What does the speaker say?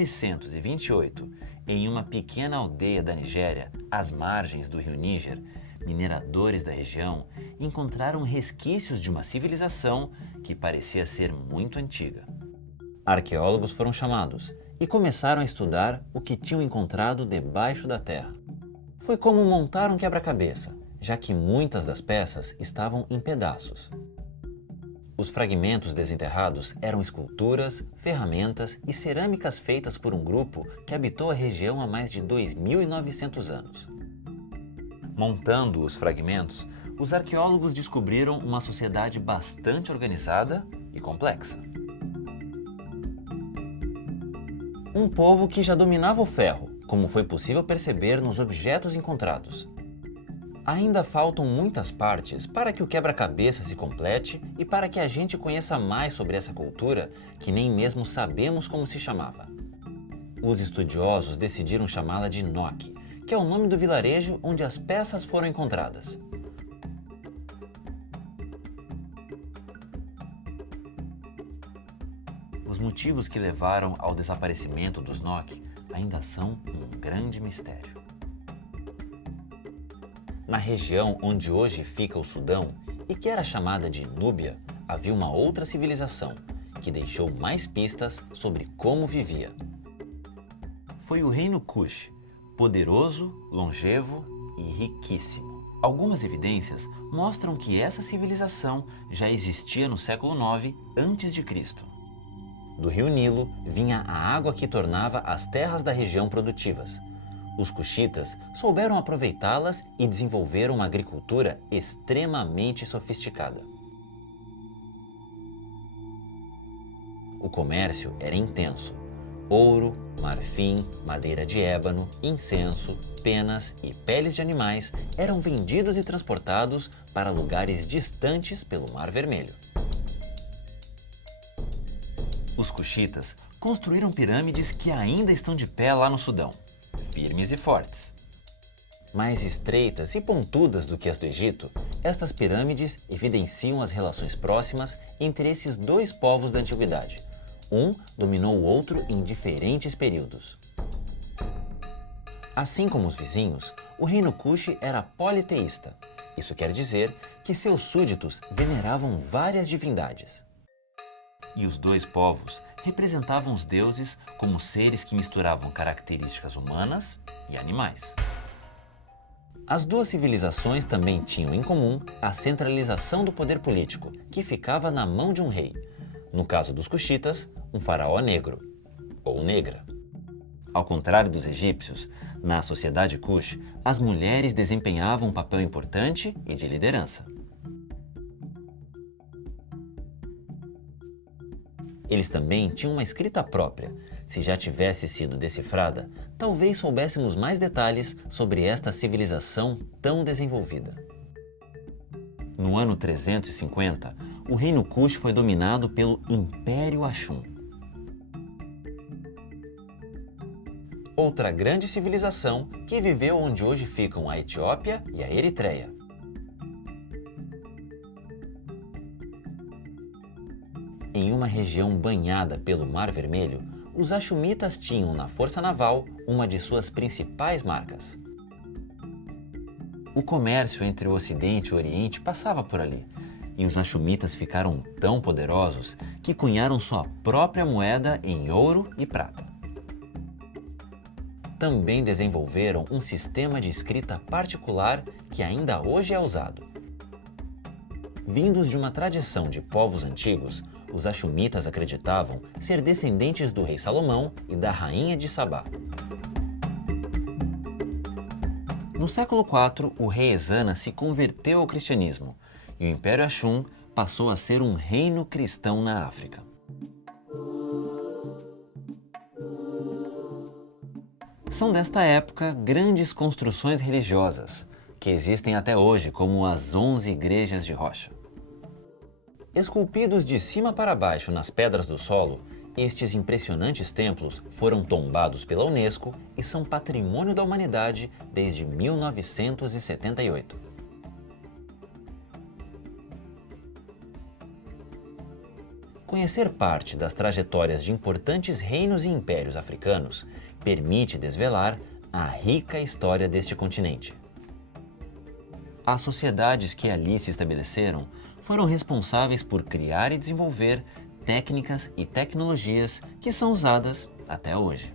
1928, em uma pequena aldeia da Nigéria, às margens do rio Níger, mineradores da região encontraram resquícios de uma civilização que parecia ser muito antiga. Arqueólogos foram chamados e começaram a estudar o que tinham encontrado debaixo da terra. Foi como montar um quebra-cabeça, já que muitas das peças estavam em pedaços. Os fragmentos desenterrados eram esculturas, ferramentas e cerâmicas feitas por um grupo que habitou a região há mais de 2.900 anos. Montando os fragmentos, os arqueólogos descobriram uma sociedade bastante organizada e complexa. Um povo que já dominava o ferro, como foi possível perceber nos objetos encontrados. Ainda faltam muitas partes para que o quebra-cabeça se complete e para que a gente conheça mais sobre essa cultura que nem mesmo sabemos como se chamava. Os estudiosos decidiram chamá-la de Nok, que é o nome do vilarejo onde as peças foram encontradas. Os motivos que levaram ao desaparecimento dos Nok ainda são um grande mistério. Na região onde hoje fica o Sudão e que era chamada de Núbia, havia uma outra civilização que deixou mais pistas sobre como vivia. Foi o Reino Kush, poderoso, longevo e riquíssimo. Algumas evidências mostram que essa civilização já existia no século IX a.C. Do rio Nilo vinha a água que tornava as terras da região produtivas. Os cuxitas souberam aproveitá-las e desenvolveram uma agricultura extremamente sofisticada. O comércio era intenso. Ouro, marfim, madeira de ébano, incenso, penas e peles de animais eram vendidos e transportados para lugares distantes pelo Mar Vermelho. Os cuxitas construíram pirâmides que ainda estão de pé lá no Sudão, firmes e fortes. Mais estreitas e pontudas do que as do Egito, estas pirâmides evidenciam as relações próximas entre esses dois povos da antiguidade. Um dominou o outro em diferentes períodos. Assim como os vizinhos, o reino Kush era politeísta. Isso quer dizer que seus súditos veneravam várias divindades. E os dois povos representavam os deuses como seres que misturavam características humanas e animais. As duas civilizações também tinham em comum a centralização do poder político, que ficava na mão de um rei. No caso dos cuxitas, um faraó negro, ou negra. Ao contrário dos egípcios, na sociedade Kush, as mulheres desempenhavam um papel importante e de liderança. Eles também tinham uma escrita própria. Se já tivesse sido decifrada, talvez soubéssemos mais detalhes sobre esta civilização tão desenvolvida. No ano 350, o reino Kush foi dominado pelo Império Axum. Outra grande civilização que viveu onde hoje ficam a Etiópia e a Eritreia. Em uma região banhada pelo Mar Vermelho, os Axumitas tinham na força naval uma de suas principais marcas. O comércio entre o Ocidente e o Oriente passava por ali, e os Axumitas ficaram tão poderosos que cunharam sua própria moeda em ouro e prata. Também desenvolveram um sistema de escrita particular que ainda hoje é usado. Vindos de uma tradição de povos antigos, os Axumitas acreditavam ser descendentes do rei Salomão e da rainha de Sabá. No século IV, o rei Ezana se converteu ao cristianismo e o Império Axum passou a ser um reino cristão na África. São desta época grandes construções religiosas, que existem até hoje, como as 11 igrejas de rocha. Esculpidos de cima para baixo nas pedras do solo, estes impressionantes templos foram tombados pela Unesco e são patrimônio da humanidade desde 1978. Conhecer parte das trajetórias de importantes reinos e impérios africanos permite desvelar a rica história deste continente. As sociedades que ali se estabeleceram foram responsáveis por criar e desenvolver técnicas e tecnologias que são usadas até hoje.